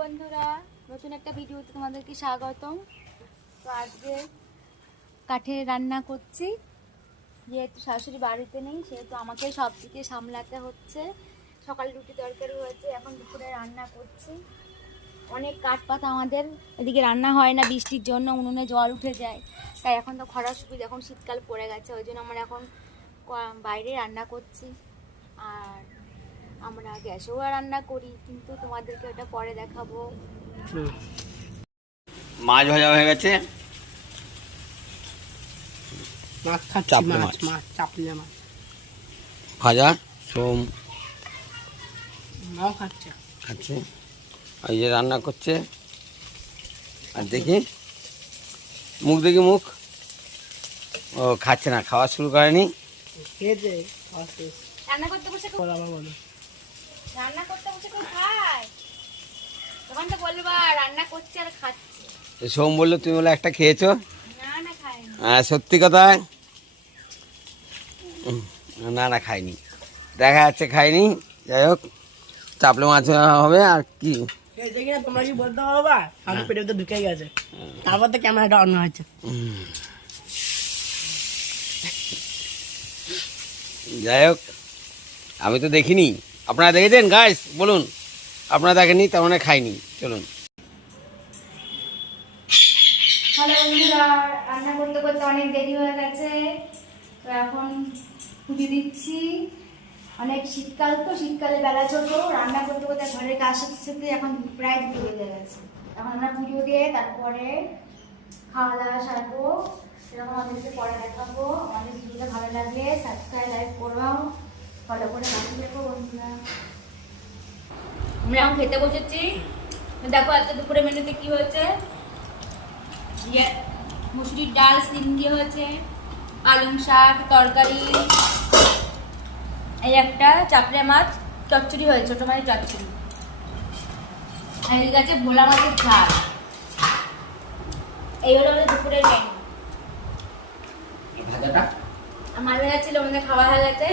বন্ধুরা, নতুন একটা ভিডিওতে তোমাদেরকে স্বাগতম। তো আজকে কাঠে রান্না করছি। যেহেতু শাশুড়ি বাড়িতে নেই, সেহেতু আমাকে সব দিকে সামলাতে হচ্ছে। সকালে রুটি তরকারি হয়েছে, এখন দুপুরে রান্না করছি। অনেক কাঠ পাতা আমাদের, এদিকে রান্না হয় না বৃষ্টির জন্য, উনুনে জল উঠে যায়। তাই এখন তো খরার সুবিধা এখন শীতকাল পড়ে গেছে, ওই জন্য আমরা এখন বাইরে রান্না করছি। আর আমরা গ্যাসেও রান্না করি কিন্তু তোমাদেরকে ওটা পরে দেখাবো। মাছ ভাজা হয়ে গেছে। মাছ খাচ্ছি মাছ মাছ। চাপলে মাছ। ভাজা সোম। মাও খাচ্ছে। খাচ্ছে। এই যে রান্না করছে। আর দেখি। মুখ দেখি মুখ। ও খাচ্ছে না খাওয়া শুরু করেনি। রান্না করতে বসে আবার বলো। রান্না করতে কেউ খায়? তখন তো বলবা রান্না করছে আর খাচ্ছে। তো সোম বলল তুমি বলে একটা খেয়েছো? না না খায় না হ্যাঁ সত্যি কথা? না না খাইনি। দেখা যাচ্ছে খাইনি। যাই হোক চাপলে মাছ হবে আর কি। তোমরা বলতে ঢুকে গেছে। তারপর তো ক্যামেরাটা অন হয়েছে। যাই হোক আমি তো দেখিনি। আপনারা দেখেছেন গাইস বলুন। আপনারা দেখেননি তার মানে খাইনি। চলুন। রান্না করতে করতে অনেক দেরি হয়ে গেছে। তো এখন পুজো দিচ্ছি। অনেক শীতকাল তো, শীতকালে বেলা ছোট। রান্না করতে করতে ঘরের কাজ সাথে এখন প্রায় দুটো বেজে গেছে। এখন আমরা পুজো দিয়ে তারপরে খাওয়া দাওয়া সারবো। সেরকম আমাদেরকে পরে দেখাবো। আমাদের ভিডিওটা ভালো লাগলে সাবস্ক্রাইব লাইক করো ফলো করে পাশে দেখো বন্ধুরা আমরা এখন খেতে বসেছি। দেখো আজকে দুপুরে মেনুতে কি হয়েছে? ইয়ে মুসুরির ডাল সিম দিয়ে হয়েছে পালং শাক তরকারি। এই একটা চাপড়ে মাছ চচ্চড়ি হয়েছে ছোটো মাছের চচ্চড়ি। আর এই গেছে ভোলা মাছের ঝাল। এই হলো আমাদের দুপুরের মেনু। ভাজাটা? ভাজা ছিল আমাদের খাওয়া হয়ে গেছে।